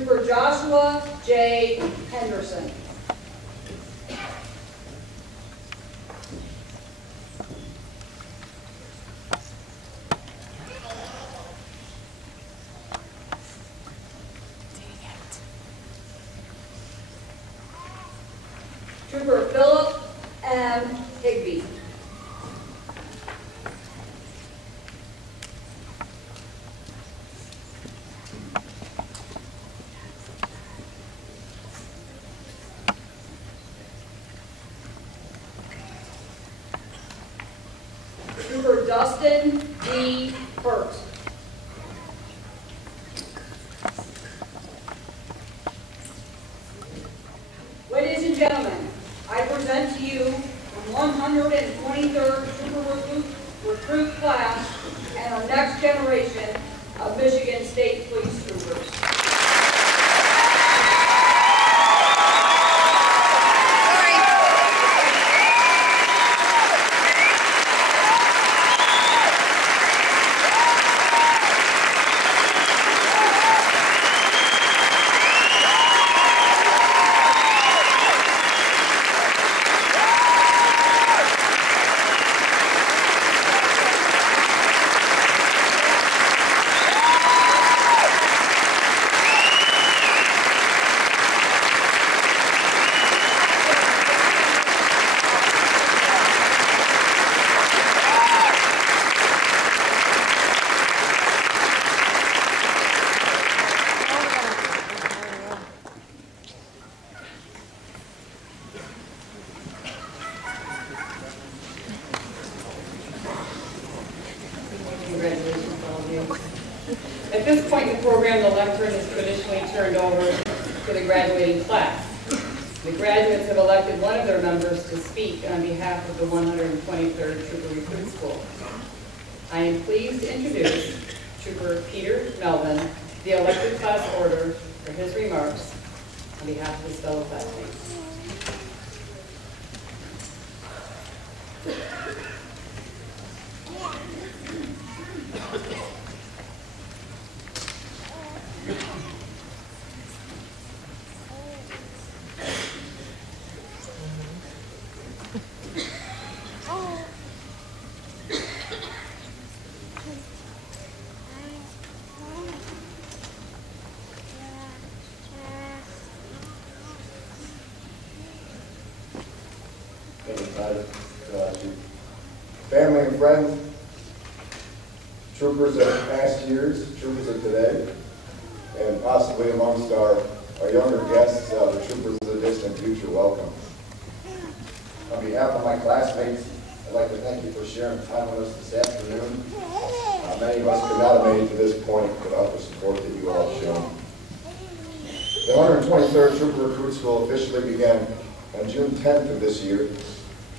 Trooper Joshua J. Henderson. Trooper Philip M. Higby. Trooper Dustin D. Hurt. Ladies and gentlemen, I present to you the 123rd Trooper Recruit Class and our next generation of Michigan State Police Troopers. Congratulations, all of you. At this point in the program, the lectern is traditionally turned over to the graduating class. The graduates have elected one of their members to speak on behalf of the 123rd Trooper Recruit School. I am pleased to introduce Trooper Peter Melvin, the elected class order, for his remarks on behalf of his fellow classmates. Family and friends, troopers of past years, troopers of today, and possibly amongst our younger guests, the troopers of the distant future, welcome. On behalf of my classmates, I'd like to thank you for sharing time with us this afternoon. Many of us could not have made it to this point without the support that you all have shown. The 123rd Trooper Recruit School officially began on June 10th of this year,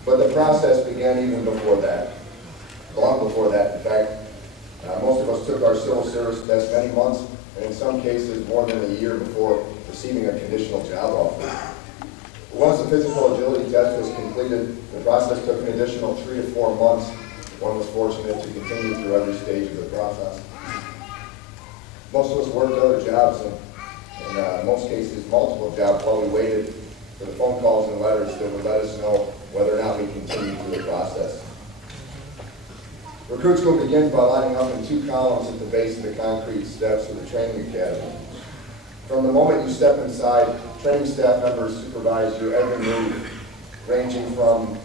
but the process began even before that, long before that. In fact, most of us took our civil service test many months, and in some cases more than a year before receiving a conditional job offer. Once the physical agility test was completed, the process took an additional 3 to 4 months. One was fortunate to continue through every stage of the process. Most of us worked other jobs, and in most cases multiple jobs, while we waited for the phone calls and letters that would let us know whether or not we continued through the process. Recruit School begins by lining up in 2 columns at the base of the concrete steps of the training academy. From the moment you step inside, training staff members supervise your every move, ranging from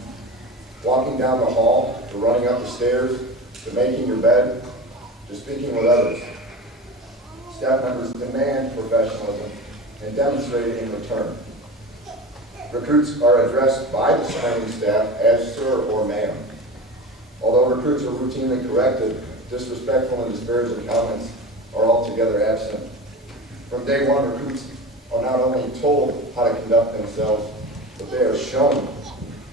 walking down the hall, to running up the stairs, to making your bed, to speaking with others. Staff members demand professionalism and demonstrate it in return. Recruits are addressed by the training staff as sir or ma'am. Although recruits are routinely corrected, disrespectful and disparaging comments are altogether absent. From day one, recruits are not only told how to conduct themselves, but they are shown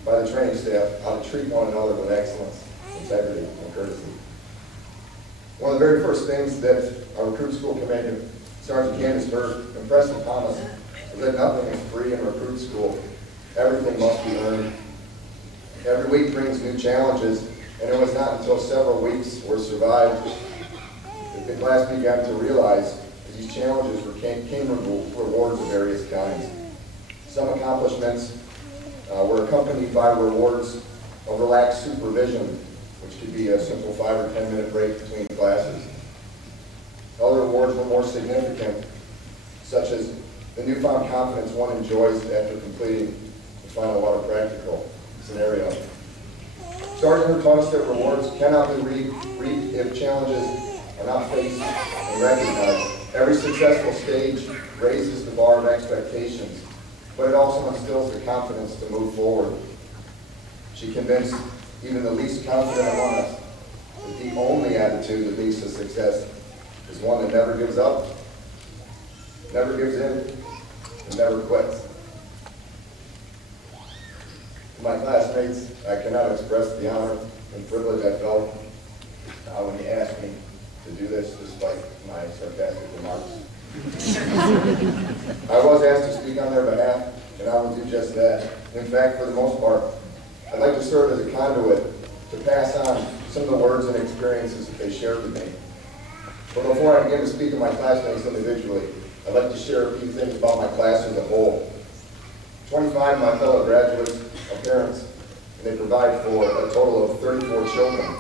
by the training staff how to treat one another with excellence, integrity, and courtesy. One of the very first things that our recruit school commander, Sergeant Candace Bird, impressed upon us is that nothing is free in recruit school. Everything must be earned. Every week brings new challenges, and it was not until several weeks were survived that the class began to realize these challenges came rewards of various kinds. Some accomplishments were accompanied by rewards of relaxed supervision, which could be a simple 5 or 10 minute break between classes. Other rewards were more significant, such as the newfound confidence one enjoys after completing the final water practical scenario. Sergeant taught us that rewards cannot be reaped if challenges are not faced and recognized. Every successful stage raises the bar of expectations, but it also instills the confidence to move forward. She convinced even the least confident among us that the only attitude that leads to success is one that never gives up, never gives in, and never quits. To my classmates, I cannot express the honor and privilege I felt when he asked me to do this despite my sarcastic remarks. I was asked to speak on their behalf, and I will do just that. In fact, for the most part, I'd like to serve as a conduit to pass on some of the words and experiences that they shared with me. But before I begin to speak of my classmates individually, I'd like to share a few things about my class as a whole. 25 of my fellow graduates are parents, and they provide for a total of 34 children.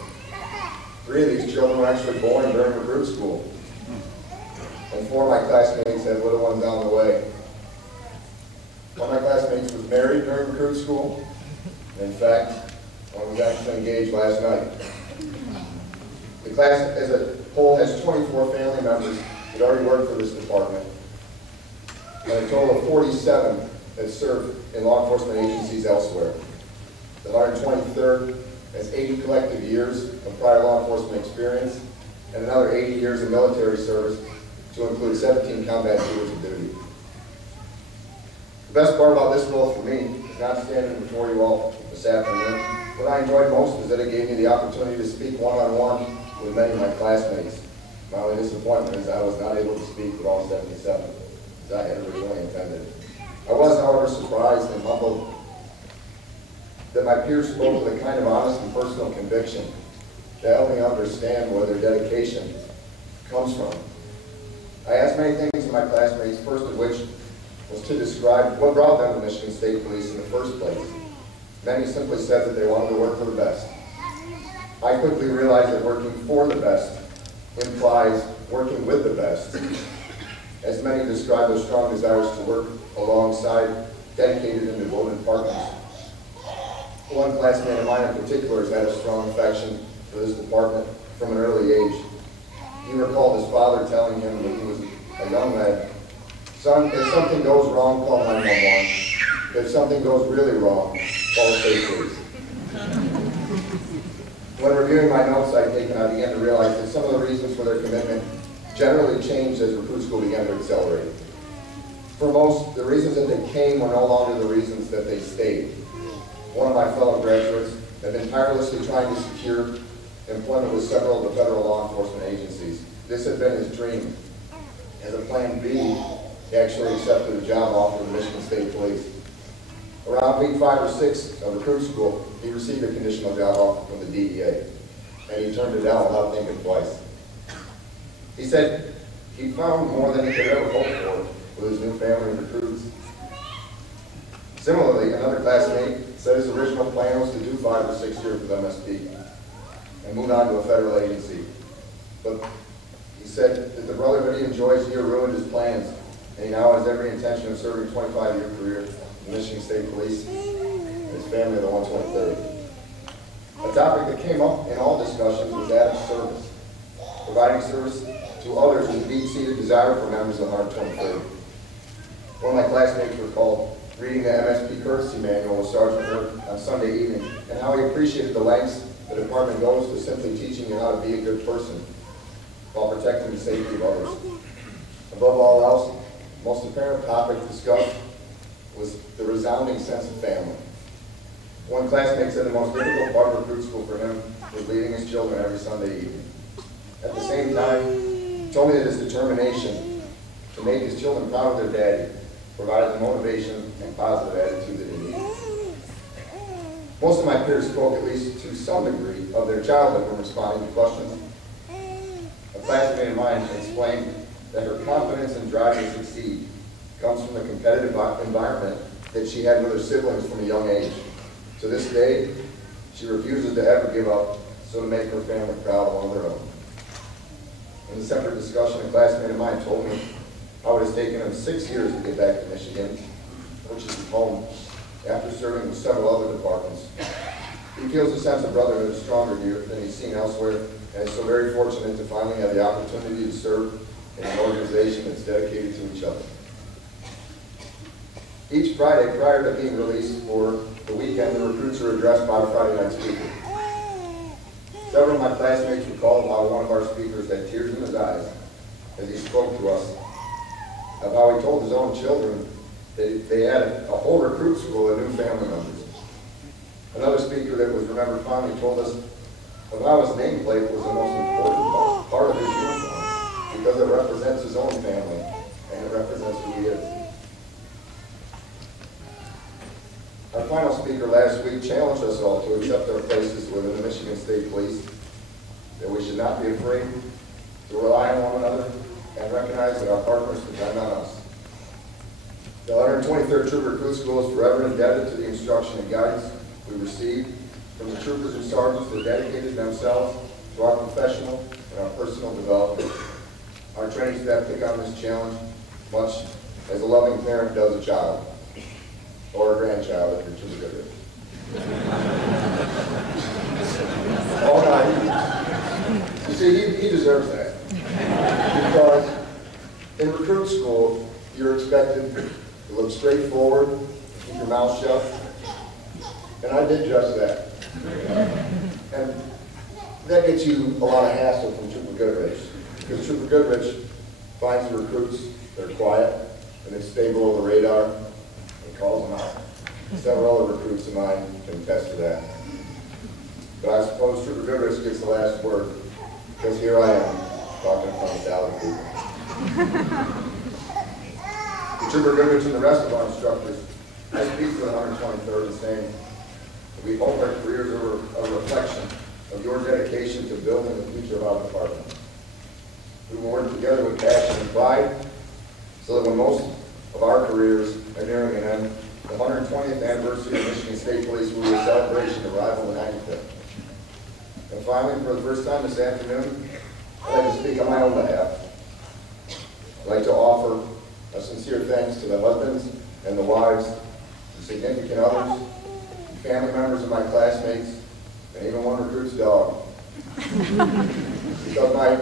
3 of these children were actually born during recruit school, and 4 of my classmates had little ones on the way. One of my classmates was married during recruit school. In fact, one was actually engaged last night. The class as a whole has 24 family members that already work for this department, and a total of 47 that serve in law enforcement agencies elsewhere. The 123rd has 80 collective years of prior law enforcement experience and another 80 years of military service, to include 17 combat tours of duty. The best part about this role for me is not standing before you all this afternoon. What I enjoyed most is that it gave me the opportunity to speak one-on-one with many of my classmates. My only disappointment is I was not able to speak with all 77, as I had originally intended. I was, however, surprised and humbled that my peers spoke with a kind of honest and personal conviction to help me understand where their dedication comes from. I asked many things of my classmates, first of which was to describe what brought them to Michigan State Police in the first place. Many simply said that they wanted to work for the best. I quickly realized that working for the best implies working with the best, as many describe their strong desires to work alongside dedicated and devoted partners. One classmate of mine in particular has had a strong affection for this department from an early age. He recalled his father telling him when he was a young lad, "Son, if something goes wrong, call 911. If something goes really wrong, call State Police." When reviewing my notes I'd taken, I began to realize that some of the reasons for their commitment generally changed as recruit school began to accelerate. For most, the reasons that they came were no longer the reasons that they stayed. One of my fellow graduates had been tirelessly trying to secure employment with several of the federal law enforcement agencies. This had been his dream. As a plan B, he actually accepted a job offer with Michigan State Police. Around week 5 or 6 of recruit school, he received a conditional job offer from the DEA, and he turned it down without thinking twice. He said he found more than he could ever hope for with his new family of recruits. Similarly, another classmate said his original plan was to do 5 or 6 years with MSP and move on to a federal agency. But he said that the brotherhood he enjoys here ruined his plans, and he now has every intention of serving a 25-year career in Michigan State Police and his family of the 123rd. A topic that came up in all discussions was that of service, providing service to others with deep-seated desire for members of the 123rd. One of my classmates recalled reading the MSP courtesy manual with Sergeant Hurt on Sunday evening, and how he appreciated the lengths the department goes to simply teaching you how to be a good person while protecting the safety of others. Above all else, the most apparent topic discussed was the resounding sense of family. One classmate said the most difficult part of recruit school for him was leading his children every Sunday evening. At the same time, he told me that his determination to make his children proud of their daddy provided the motivation and positive attitude that he needed. Most of my peers spoke, at least to some degree, of their childhood when responding to questions. A classmate of mine explained that her confidence and drive to succeed comes from the competitive environment that she had with her siblings from a young age. To this day, she refuses to ever give up, so to make her family proud of one of their own. In a separate discussion, a classmate of mine told me how it has taken him 6 years to get back to Michigan, which is his home, after serving with several other departments. He feels a sense of brotherhood is stronger here than he's seen elsewhere, and is so very fortunate to finally have the opportunity to serve in an organization that's dedicated to each other. Each Friday, prior to being released for the weekend, the recruits are addressed by a Friday night speaker. Several of my classmates recalled how one of our speakers had tears in his eyes as he spoke to us of how he told his own children that they had a whole recruit school of new family members. Another speaker that was remembered fondly told us of how his nameplate was the most important part of his uniform because it represents his own family and it represents who he is. Our final speaker last week challenged us all to accept our places within the Michigan State Police, that we should not be afraid to rely on one another and recognize that our partners depend on us. The 123rd Troop Recruit School is forever indebted to the instruction and guidance we received from the troopers and sergeants that dedicated themselves to our professional and our personal development. Our training staff took on this challenge much as a loving parent does a child, or a grandchild if you're too good at it. Oh no, you see, he deserves that. Because in recruit school, you're expected to look straight forward, keep your mouth shut, and I did just that. And that gets you a lot of hassle from Trooper Goodrich, because Trooper Goodrich finds the recruits that are quiet and they stay below the radar and calls them out. Several other recruits of mine can attest to that. But I suppose Trooper Goodrich gets the last word, because here I am talking in front of 1,000 people. To Trooper Goodrich and the rest of our instructors, I speak for the 123rd and saying that we hope our careers are a reflection of your dedication to building the future of our department. We will work together with passion and pride so that when most of our careers are nearing an end, the 120th anniversary of Michigan State Police will be a celebration to rival the 95th. And finally, for the first time this afternoon, I'd like to speak on my own behalf. I'd like to offer a sincere thanks to the husbands and the wives, the significant others, the family members of my classmates, and even one recruit's dog. Because my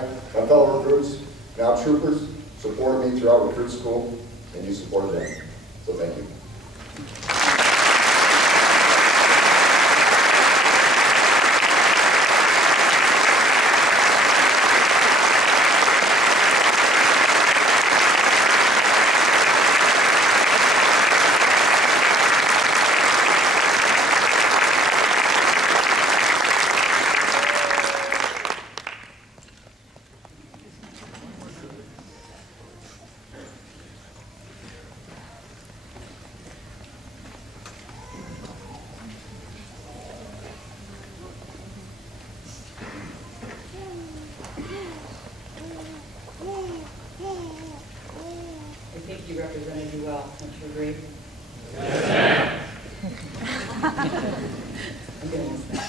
fellow recruits, now troopers, supported me throughout recruit school, and you supported them. So thank you. I think you represented you well. Don't you agree? Yes, I'm going to miss that.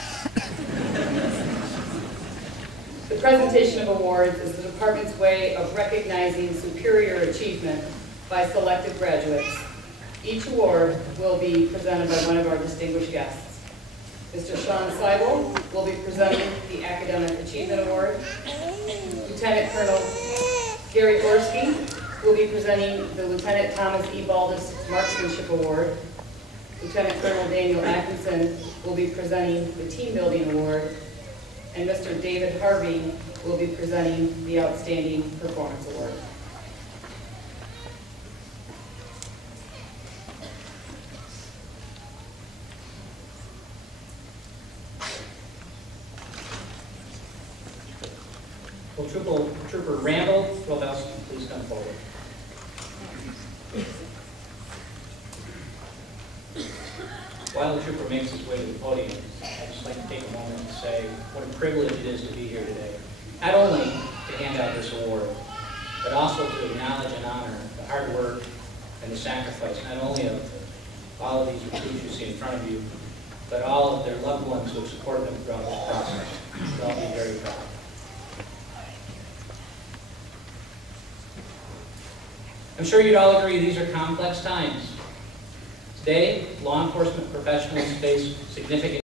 The presentation of awards is the department's way of recognizing superior achievement by selected graduates. Each award will be presented by one of our distinguished guests. Mr. Sean Seibel will be presenting the Academic Achievement Award. Lieutenant Colonel Gary Gorski will be presenting the Lieutenant Thomas E. Baldus Marksmanship Award. Lieutenant Colonel Daniel Atkinson will be presenting the Team Building Award. And Mr. David Harvey will be presenting the Outstanding Performance Award. Will Trooper Randall Rodowski please come forward? While the trooper makes his way to the podium, I'd just like to take a moment and say what a privilege it is to be here today. Not only to hand out this award, but also to acknowledge and honor the hard work and the sacrifice, not only of all of these recruits you see in front of you, but all of their loved ones who have supported them throughout this process. They'll all be very proud. I'm sure you'd all agree these are complex times. Today, law enforcement professionals face significant